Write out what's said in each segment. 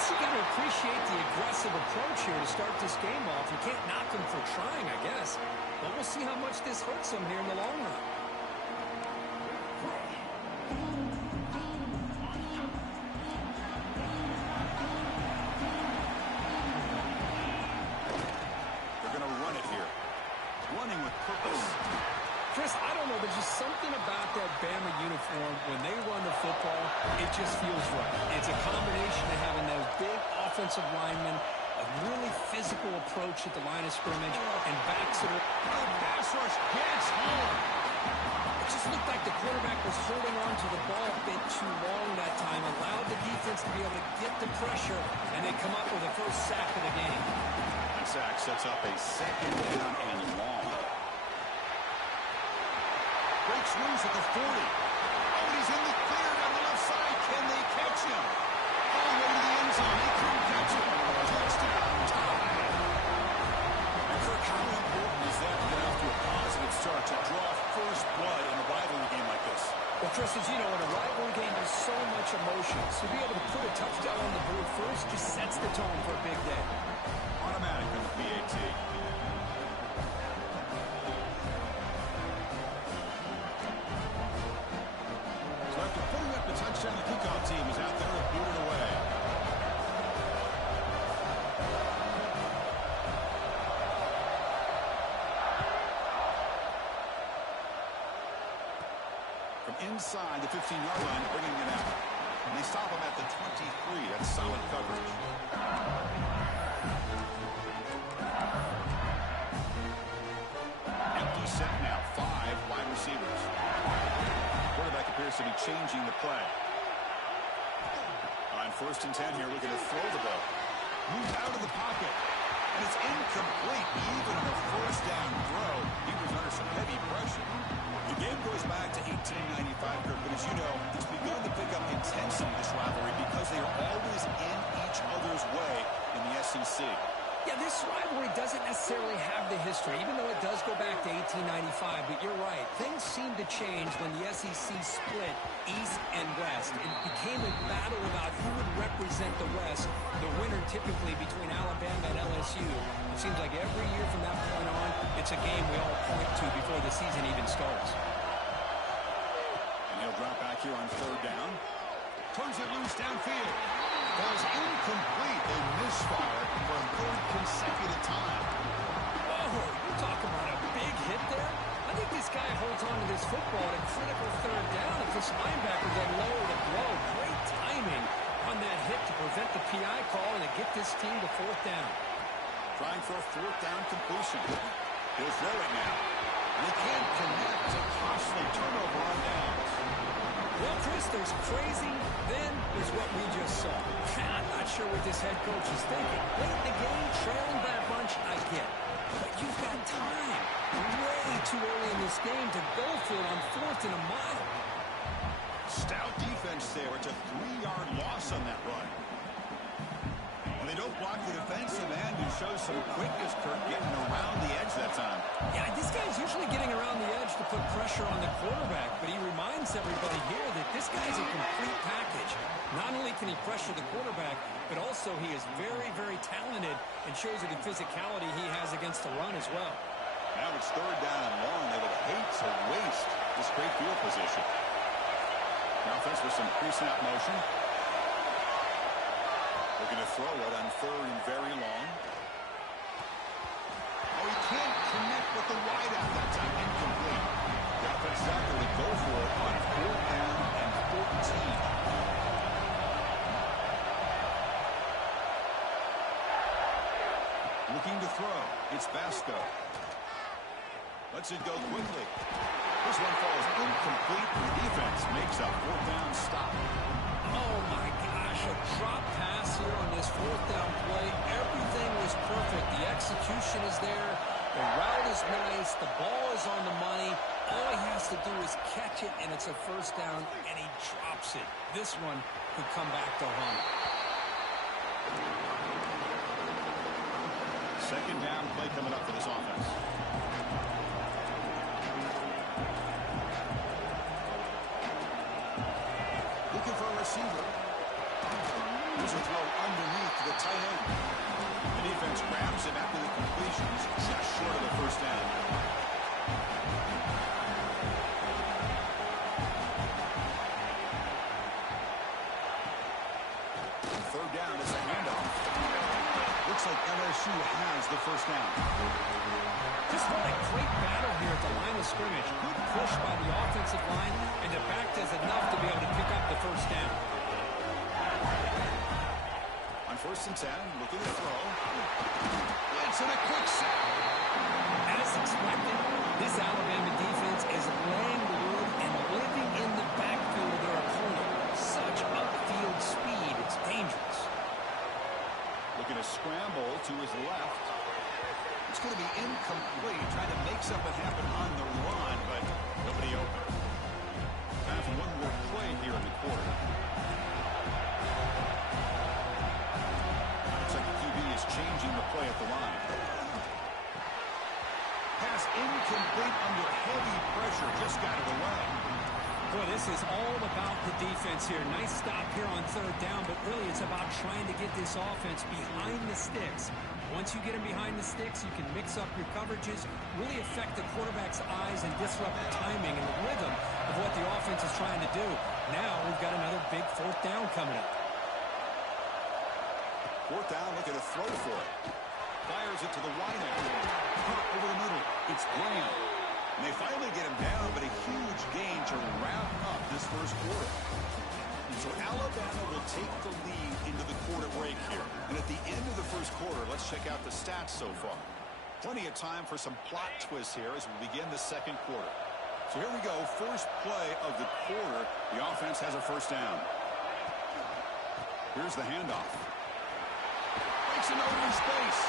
guess you got to appreciate the aggressive approach here to start this game off. You can't knock him for trying, I guess. But we'll see how much this hurts him here in the long run. They're going to run it here. Running with purpose. Chris, I don't know. There's just something about that Bama uniform. When they run the football, it just feels right. It's a combination of having those big offensive linemen, a really physical approach at the line of scrimmage, and backs that are... The pass rush gets home. It just looked like the quarterback was holding on to the ball a bit too long that time, allowed the defense to be able to get the pressure, and they come up with the first sack of the game. That sack sets up a second down and long. Breaks loose at the 40. Oh, and he's in the clear down the left side. Can they catch him? All the way to the end zone. They couldn't catch him. Touchdown tie. And Kirk, how important is that to get off to a positive start to draw first blood in a rivalry game like this? Well, Chris, as you know, in a rivalry game, there's so much emotion. So to be able to put a touchdown on the board first just sets the tone for a big day. Automatic on the PAT. After putting up the touchdown, the kickoff team is out there and booted away. From inside the 15-yard line, bringing it out. And they stop him at the 23. That's solid coverage. Empty set now. 5 wide receivers. Quarterback appears to be changing the play. On 1st and 10 here, looking to throw the ball. Moves out of the pocket. And it's incomplete. Even on a first down throw, he was under some heavy pressure. The game goes back to 1895, Kirk, but as you know, it's begun to pick up intensity in this rivalry because they are always in each other's way in the SEC. Yeah, this rivalry doesn't necessarily have the history, even though it does go back to 1895. But you're right. Things seem to change when the SEC split East and West. It became a battle about who would represent the West, the winner typically between Alabama and LSU. It seems like every year from that point on, it's a game we all point to before the season even starts. And he'll drop back here on 3rd down. Turns it loose downfield. Falls incomplete. A misfire for a 3rd consecutive time. Oh, you're talking about a big hit there? I think this guy holds on to this football at a critical 3rd down. If this linebacker then lower the blow, great timing on that hit to prevent the PI call and to get this team to 4th down. Trying for a 4th down completion. He'll throw it now. And he can't connect. A costly turnover on downs. Well, Chris, there's crazy, then there's what we just saw. I'm not sure what this head coach is thinking. Late in the game, trailing by a bunch, I get. But you've got time. Way too early in this game to go for it on 4th and a mile. Stout defense there. It's a 3-yard loss on that run. Well, they don't block the defensive end who shows some quickness, Kirk, getting around the edge that time. Yeah, this guy's usually getting around the edge to put pressure on the quarterback, but he reminds everybody here that this guy's a complete package. Not only can he pressure the quarterback, but also he is very, very talented and shows you the physicality he has against the run as well. Now it's 3rd down and long. They would hate to waste this great field position. The offense with some pre-snap motion. Looking to throw it on 3rd and very long. Oh, he can't connect with the wideout that time. Incomplete. The offense out there would go for it on 4th down and 14. Looking to throw. It's Vasco. Lets it go quickly. This one falls incomplete. The defense makes a 4th down stop. Oh, my gosh. A drop pass here on this 4th down play. Everything was perfect. The execution is there. The route is nice. The ball is on the money. All he has to do is catch it, and it's a 1st down, and he drops it. This one could come back to haunt. 2nd down play coming up for this offense. Looking for a receiver. Here's a throw underneath to the tight end. The defense grabs him after the completion. He's just short of the first down. Third down is a handoff. Looks like LSU has the first down. Just what a great battle here at the line of scrimmage. Good push by the offensive line, and the back does enough to be able to pick up the first down. On 1st and 10, looking to throw. It's in a quick sack. As expected, this Alabama defense is laying the wood and living in the backfield of their opponent. Such upfield speed, it's dangerous. Looking to scramble to his left. It's going to be incomplete, trying to make something happen on the run, but nobody open. Time for one more play here in the quarter. Looks like the QB is changing the play at the line. Pass incomplete under heavy pressure, just got it away. Boy, this is all about the defense here. Nice stop here on 3rd down, but really it's about trying to get this offense behind the sticks. Once you get them behind the sticks, you can mix up your coverages, really affect the quarterback's eyes and disrupt the timing and the rhythm of what the offense is trying to do. Now we've got another big 4th down coming up. 4th down, looking to throw for it. Fires it to the wide end. Caught over the middle. It's Graham. And they finally get him down, but a huge gain to wrap up this first quarter. And so Alabama will take the lead into the quarter break here. And at the end of the first quarter, let's check out the stats so far. Plenty of time for some plot twists here as we begin the second quarter. So here we go, first play of the quarter. The offense has a first down. Here's the handoff. Breaks him over in space.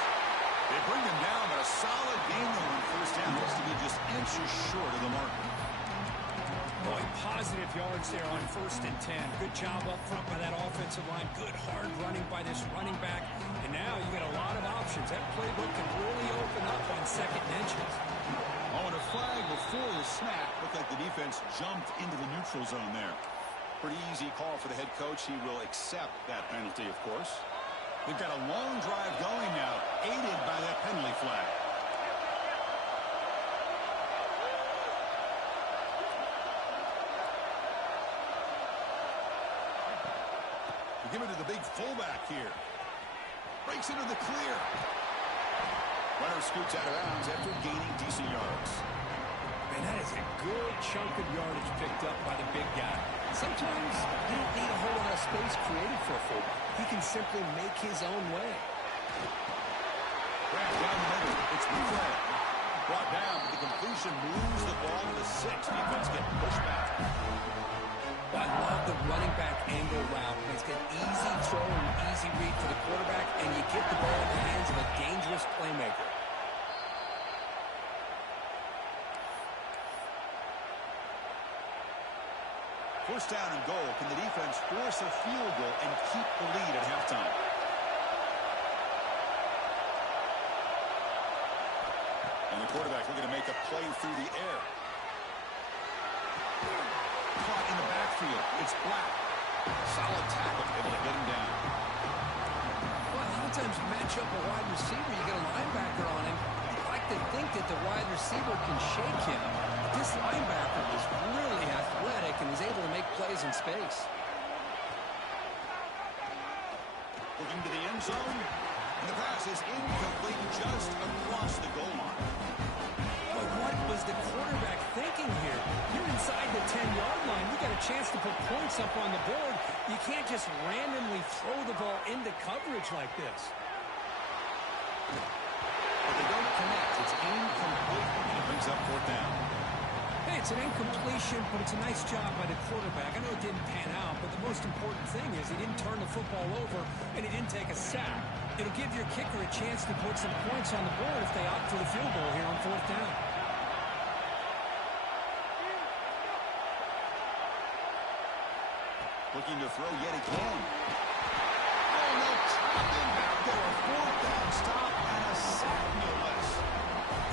They bring him down, but a solid gain on first down. Looks to be just inches short of the marker. Boy, positive yards there on 1st and 10. Good job up front by that offensive line. Good hard running by this running back. And now you got a lot of options. That playbook can really open up on 2nd and inches. Oh, and a flag before the snap. Looked like the defense jumped into the neutral zone there. Pretty easy call for the head coach. He will accept that penalty, of course. They've got a long drive going now, aided by that penalty flag. We give it to the big fullback here. Breaks into the clear. Runner scoots out of bounds after gaining decent yards. Man, that is a good chunk of yardage picked up by the big guy. Sometimes you don't need a whole lot of space created for a fullback. He can simply make his own way. Grab down the middle. It's McCray. Brought down, but the completion moves the ball to the 6. Defense getting pushed back. I love the running back angle route. It's got easy throw and easy read for the quarterback, and you get the ball in the hands of a dangerous playmaker. First down and goal. Can the defense force a field goal and keep the lead at halftime? And the quarterback looking to make a play through the air. Caught in the backfield. It's Black. Solid tackle, able to get him down. Well, a lot of times you match up a wide receiver, you get a linebacker on him. You like to think that the wide receiver can shake him. But this linebacker was really athletic and was able to make plays in space. Looking to the end zone. And the pass is incomplete just across the goal line. But what was the quarterback thinking here? You're inside the 10-yard line. You got a chance to put points up on the board. You can't just randomly throw the ball into coverage like this. But they don't connect. It's incomplete. And it brings up 4th down. Hey, it's an incompletion, but it's a nice job by the quarterback. I know it didn't pan out, but the most important thing is he didn't turn the football over and he didn't take a sack. It'll give your kicker a chance to put some points on the board if they opt for the field goal here on 4th down. Looking to throw yet again. Oh, no, trapped him back there. A 4th down stop and a sack, no less.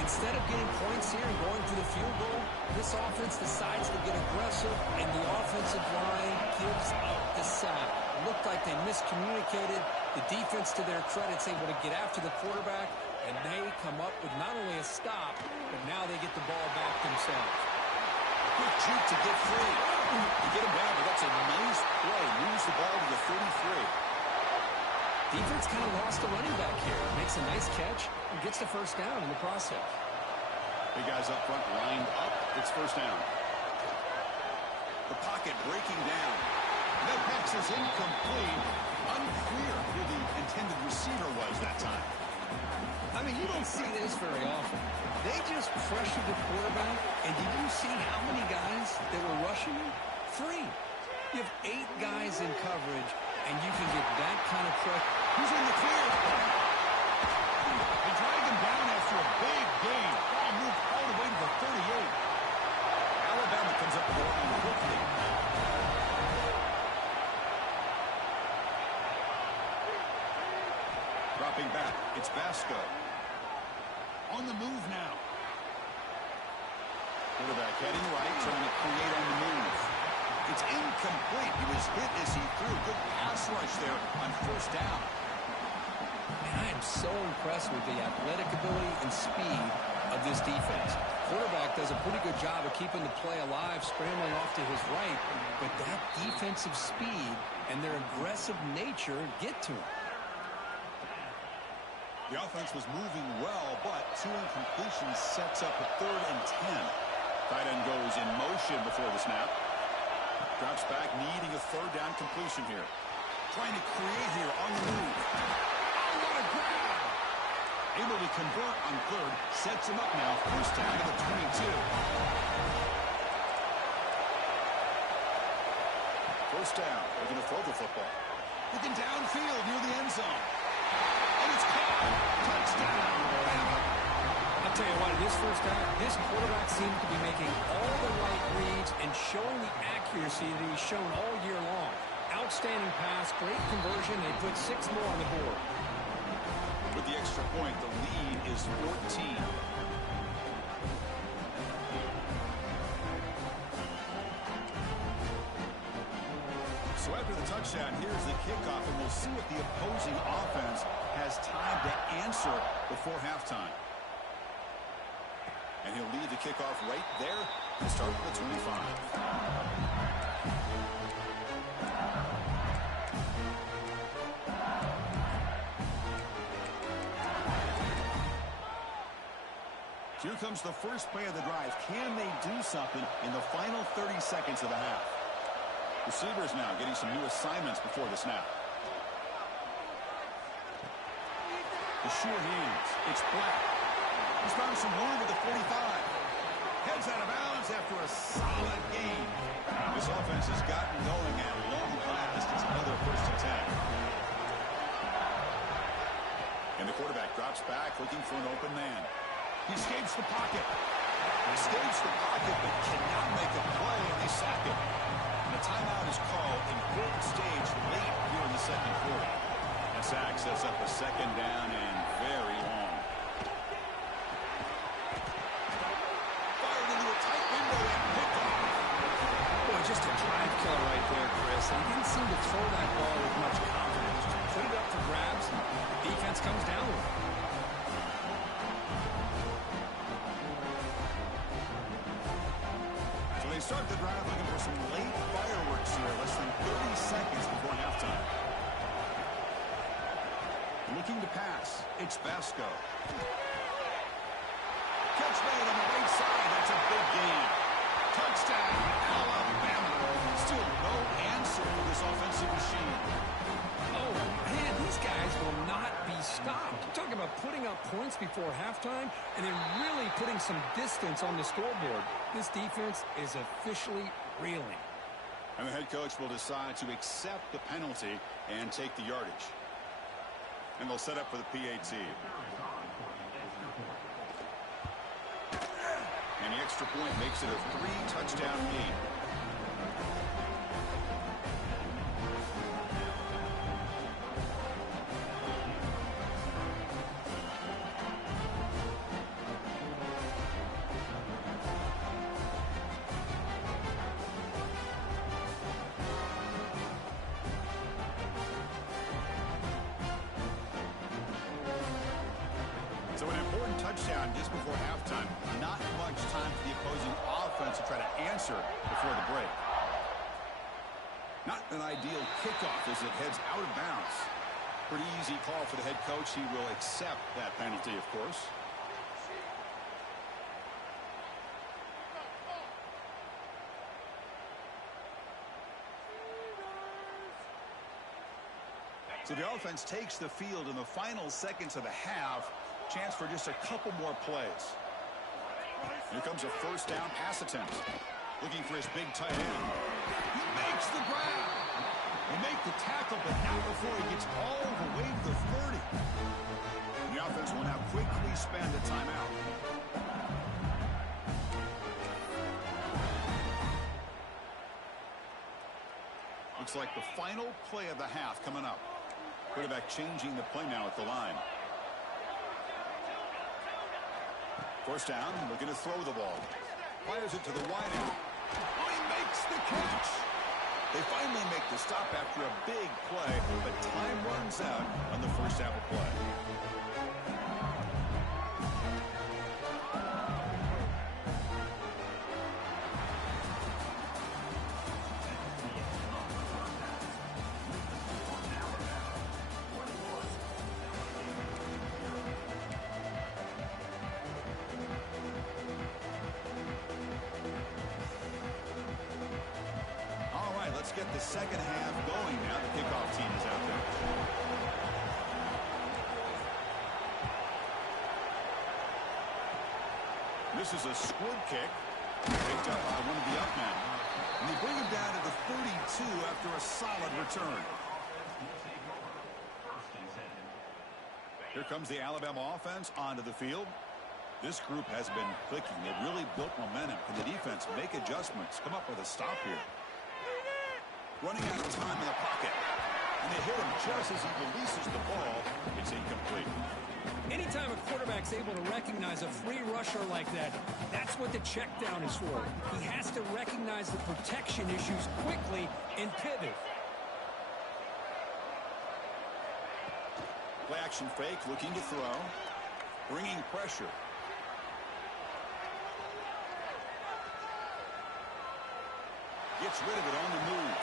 Instead instead of getting points here and going for the field goal, this offense decides to get aggressive, and the offensive line gives up the sack. It looked like they miscommunicated. The defense, to their credit, is able to get after the quarterback, and they come up with not only a stop, but now they get the ball back themselves. Quick juke to get free. To get him down, but that's a nice play. Moves the ball to the 33. Defense kind of lost the running back here. Makes a nice catch and gets the first down in the process. Big guys up front lined up. It's first down. The pocket breaking down. That pass is incomplete. Unclear who the intended receiver was that time. I mean, you don't see this very often. They just pressured the quarterback, and did you see how many guys that were rushing him? 3. You have 8 guys in coverage, and you can get that kind of pressure. Who's in the clear? They dragged him down after a big gain. Ball moved all the way to the 38. Alabama comes up the line quickly. Dropping back, it's Basco. On the move now. Quarterback heading right, trying to create on the move. It's incomplete. He was hit as he threw. Good pass rush there on first down. And I am so impressed with the athletic ability and speed of this defense. Quarterback does a pretty good job of keeping the play alive, scrambling off to his right, but that defensive speed and their aggressive nature get to him. The offense was moving well, but 2 incompletions sets up a 3rd and 10. Tight end goes in motion before the snap. Drops back, needing a 3rd down completion here. Trying to create here on the move. Oh, what a grab! Able to convert on 3rd. Sets him up now. First down to the 22. First down. They're going to throw the football. Looking downfield near the end zone. And it's caught. Touchdown. I'll tell you what, this first down, this quarterback seemed to be making all the right reads and showing the accuracy that he's shown all year long. Outstanding pass, great conversion. They put 6 more on the board. With the extra point, the lead is 14. So after the touchdown, here's the kickoff, and we'll see if the opposing offense has time to answer before halftime. And he'll lead the kickoff right there to start at the 25. Here comes the first play of the drive. Can they do something in the final 30 seconds of the half? Receivers now getting some new assignments before the snap. The short hands. It's Black. He's found some room at the 45. Heads out of bounds after a solid gain. This offense has gotten going at long last. It's another 1st and 10. And the quarterback drops back, looking for an open man. He escapes the pocket. Escapes the pocket, but cannot make a play, and they sack it. And a timeout is called in 3rd stage late here in the 2nd quarter. And sack sets up a 2nd down and very long. Fired into a tight window and picked off. Boy, just a drive killer right there, Chris. And he didn't seem to throw that ball with much confidence. Just put it up for grabs, and the defense comes down with it. They start the drive looking for some late fireworks here. Less than 30 seconds before halftime. Looking to pass. It's Basco. Catch made on the right side. That's a big gain. Touchdown, Alabama. Still no answer for this offensive machine. Oh, man, these guys will not be stopped. You're talking about putting up points before halftime and then really putting some distance on the scoreboard. This defense is officially reeling. And the head coach will decide to accept the penalty and take the yardage. And they'll set up for the PAT. And the extra point makes it a 3-touchdown game. touchdown just before halftime. Not much time for the opposing offense to try to answer before the break. Not an ideal kickoff as it heads out of bounds. Pretty easy call for the head coach. He will accept that penalty, of course. So the offense takes the field in the final seconds of the half. Chance for just a couple more plays. Here comes a first down pass attempt. Looking for his big tight end. He makes the grab. They make the tackle, but not before he gets all the way to the 30. And the offense will now quickly spend a timeout. Looks like the final play of the half coming up. Quarterback changing the play now at the line. First down, looking to throw the ball. Fires it to the wide end. Oh, he makes the catch. They finally make the stop after a big play, but time runs out on the first half of play. Let's get the second half going now. The kickoff team is out there. This is a squib kick. Picked up by one of the up men. And they bring him down to the 32 after a solid return. Here comes the Alabama offense onto the field. This group has been clicking. They've really built momentum. Can the defense make adjustments? Come up with a stop here. Running out of time in the pocket. And they hit him just as he releases the ball. It's incomplete. Anytime a quarterback's able to recognize a free rusher like that, that's what the check down is for. He has to recognize the protection issues quickly and pivot. Play action fake, looking to throw. Bringing pressure. Gets rid of it on the move.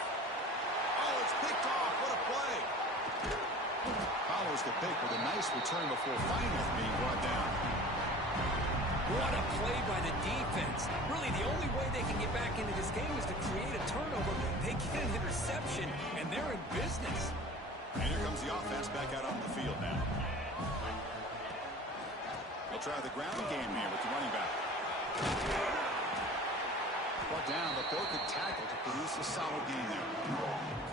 Oh, it's picked off. What a play. Follows the pick with a nice return before finally being brought down. What a play by the defense. Really, the only way they can get back into this game is to create a turnover. They get an interception, and they're in business. And here comes the offense back out on the field now. They'll try the ground game here with the running back. Brought down, but broke a tackle to produce a solid gain there.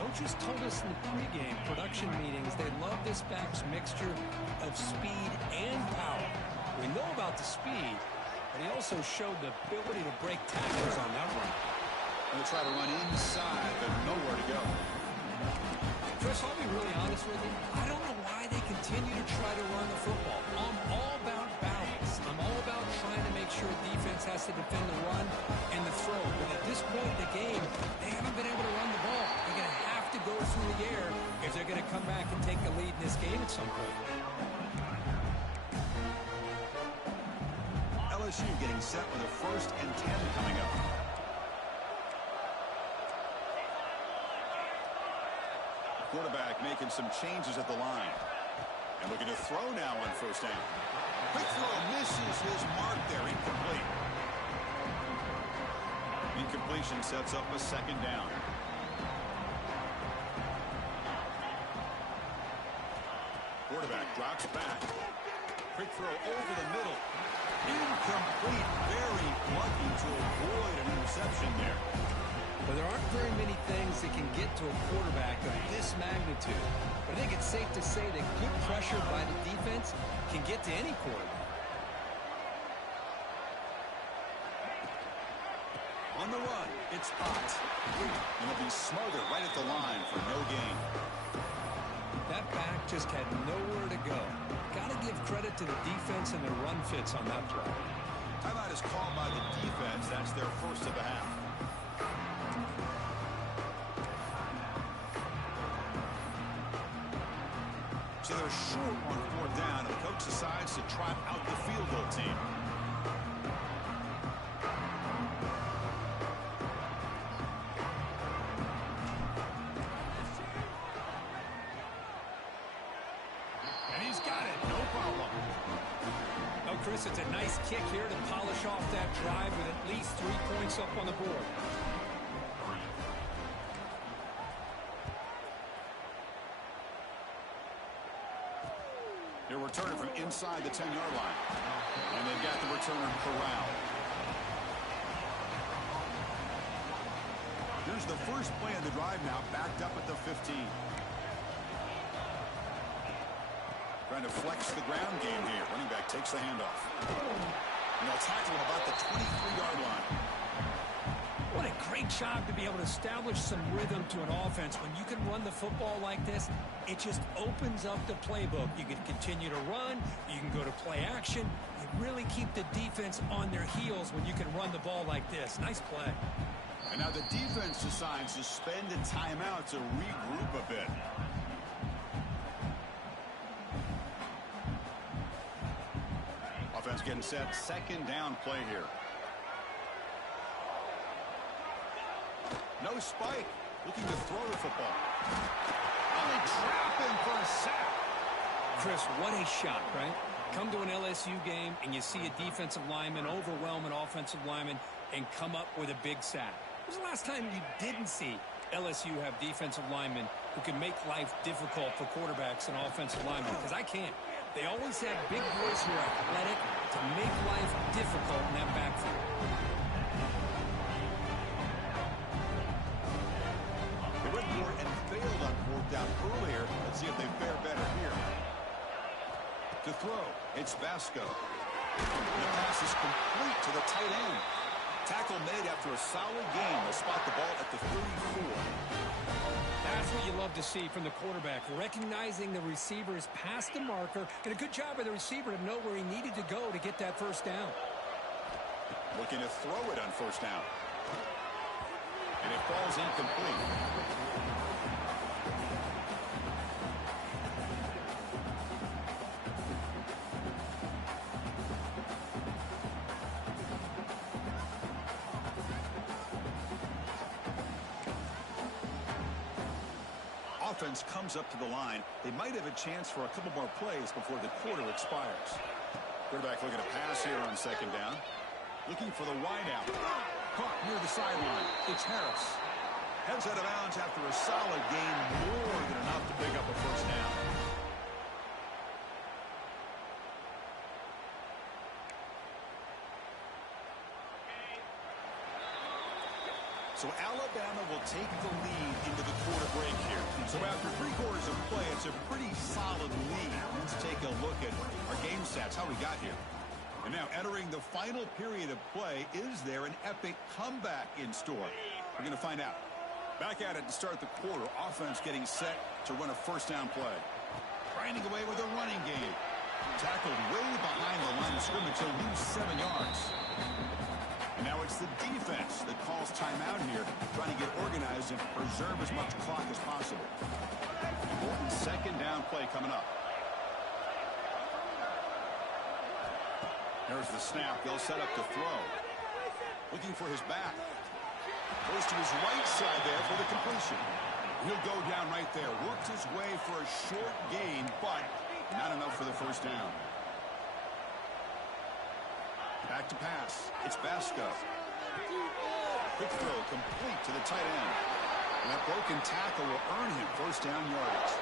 Coaches told us in the pregame production meetings they love this back's mixture of speed and power. We know about the speed, but he also showed the ability to break tackles on that run. They'll try to run inside, but nowhere to go. Chris, I'll be really honest with you. I don't know why they continue to try to run the football. I'm all about balance. I'm all about trying to make sure defense has to defend the run and the throw. But at this point in the game, they haven't been able to run the ball. They're going to have to go through the air if they're going to come back and take the lead in this game at some point. LSU getting set with a 1st and 10 coming up. Quarterback making some changes at the line. And looking to throw now on 1st down. Quick throw misses his mark there. Incomplete. Incompletion sets up a 2nd down. Quarterback drops back. Quick throw over the middle. Incomplete. Very lucky to avoid an interception there. Well, there aren't very many things that can get to a quarterback of this magnitude. But I think it's safe to say that good pressure by the defense can get to any quarterback. On the run, it's hot. And he'll be smothered right at the line for no gain. That back just had nowhere to go. Got to give credit to the defense and their run fits on that play. Timeout is called by the defense. That's their first of the half. So they're short on 4th down, and the coach decides to trot out the field goal team. And he's got it, no problem. Oh, Chris, it's a nice kick here to polish off that drive with at least 3 points up on the board. They're returning from inside the 10-yard line. And they've got the returner corralled. Here's the first play of the drive now, backed up at the 15. Trying to flex the ground game here. Running back takes the handoff. And they'll tackle him about the 23-yard line. What a great job to be able to establish some rhythm to an offense. When you can run the football like this, it just opens up the playbook. You can continue to run. You can go to play action. You really keep the defense on their heels when you can run the ball like this. Nice play. And now the defense decides to spend a timeout to regroup a bit. Offense getting set. 2nd down play here. No spike. Looking to throw the football. And they trap him for a sack. Chris, what a shot, right? Come to an LSU game and you see a defensive lineman overwhelm an offensive lineman and come up with a big sack. When was the last time you didn't see LSU have defensive linemen who can make life difficult for quarterbacks and offensive linemen? Because I can't. They always have big boys who are athletic to make life difficult in that backfield. They went for it and failed on 4th down earlier. Let's see if they fare better here. To throw, it's Basco. The pass is complete to the tight end. Tackle made after a solid game. They'll spot the ball at the 34. That's what you love to see from the quarterback, recognizing the receiver is past the marker, and a good job by the receiver to know where he needed to go to get that first down. Looking to throw it on 1st down. And it falls incomplete. Offense comes up to the line. They might have a chance for a couple more plays before the quarter expires. Quarterback looking to pass here on 2nd down. Looking for the wideout. Caught near the sideline. It's Harris. Heads out of bounds after a solid gain, more than enough to pick up a 1st down. So Alabama will take the lead into the quarter break here. So after 3 quarters of play, it's a pretty solid lead. Let's take a look at our game stats, how we got here. And now entering the final period of play, is there an epic comeback in store? We're going to find out. Back at it to start the quarter. Offense getting set to run a 1st down play. Grinding away with a running game. Tackled way behind the line of scrimmage. He'll lose 7 yards. And now it's the defense that calls timeout here, trying to get organized and preserve as much clock as possible. Important 2nd down play coming up. There's the snap. They'll set up to throw. Looking for his back. Goes to his right side there for the completion. He'll go down right there. Works his way for a short gain, but not enough for the 1st down. Back to pass. It's Basco. Quick throw complete to the tight end. And that broken tackle will earn him 1st down yardage.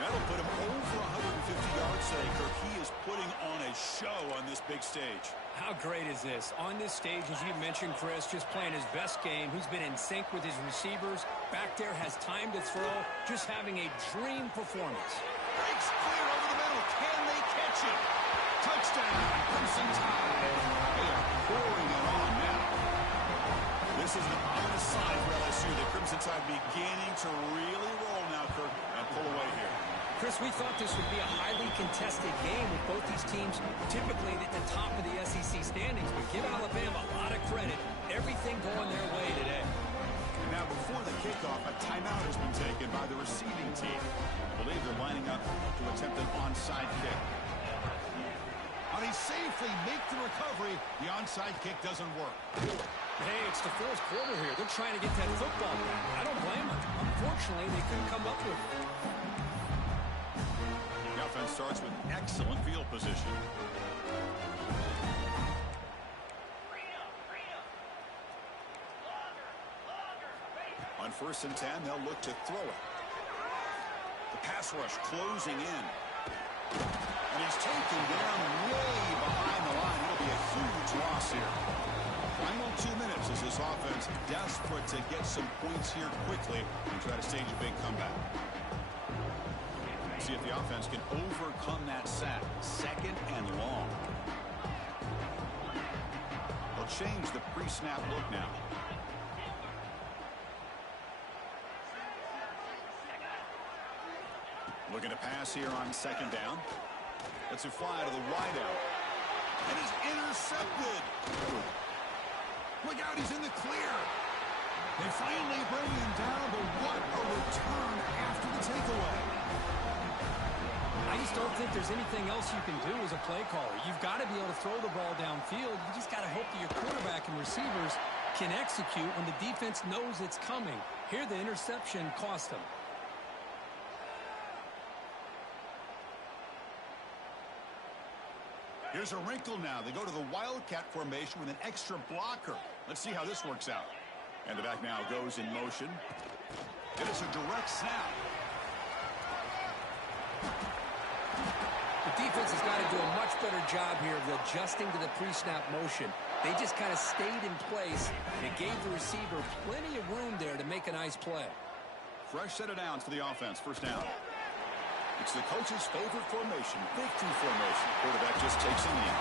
That'll put him over 150 yards today, Kirk. He is putting on a show on this big stage. How great is this? On this stage, as you mentioned, Chris, just playing his best game. He's been in sync with his receivers. Back there, has time to throw. Just having a dream performance. Breaks clear over the middle. Can they catch him? Touchdown, Crimson Tide. They are pouring it on now. This is an ominous sign for LSU. The Crimson Tide beginning to really roll now, Kirk, and pull away here. Chris, we thought this would be a highly contested game with both these teams typically at the top of the SEC standings, but give Alabama a lot of credit. Everything going their way today. Now, before the kickoff, a timeout has been taken by the receiving team. I believe they're lining up to attempt an onside kick. And he safely makes the recovery. The onside kick doesn't work. Hey, it's the fourth quarter here. They're trying to get that football back. I don't blame them. Unfortunately, they couldn't come up with it. The offense starts with excellent field position. On 1st and 10, they'll look to throw it. The pass rush closing in. And he's taken down way behind the line. It'll be a huge loss here. Final 2 minutes as this offense desperate to get some points here quickly and try to stage a big comeback. See if the offense can overcome that sack. 2nd and long. They'll change the pre-snap look now. Looking to pass here on 2nd down. Lets it fly to the wideout. And he's intercepted. Look out, he's in the clear. They finally bring him down, but what a return after the takeaway. I just don't think there's anything else you can do as a play caller. You've got to be able to throw the ball downfield. You just got to hope that your quarterback and receivers can execute when the defense knows it's coming. Here, the interception cost them. Here's a wrinkle now. They go to the Wildcat formation with an extra blocker. Let's see how this works out. And the back now goes in motion. It is a direct snap. The defense has got to do a much better job here of adjusting to the pre-snap motion. They just kind of stayed in place, and it gave the receiver plenty of room there to make a nice play. Fresh set of downs for the offense. 1st down. It's the coach's favorite formation, victory formation. Quarterback just takes a knee.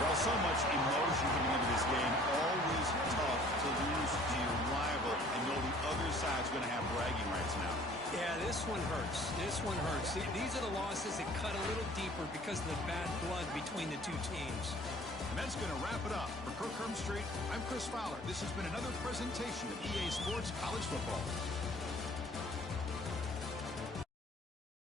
Well, so much emotion coming into this game. Always tough to lose to your rival and know the other side's going to have bragging rights now. Yeah, this one hurts. This one hurts. These are the losses that cut a little deeper because of the bad blood between the two teams. And that's going to wrap it up. For Kirk Herbstreit, I'm Chris Fowler. This has been another presentation of EA Sports College Football.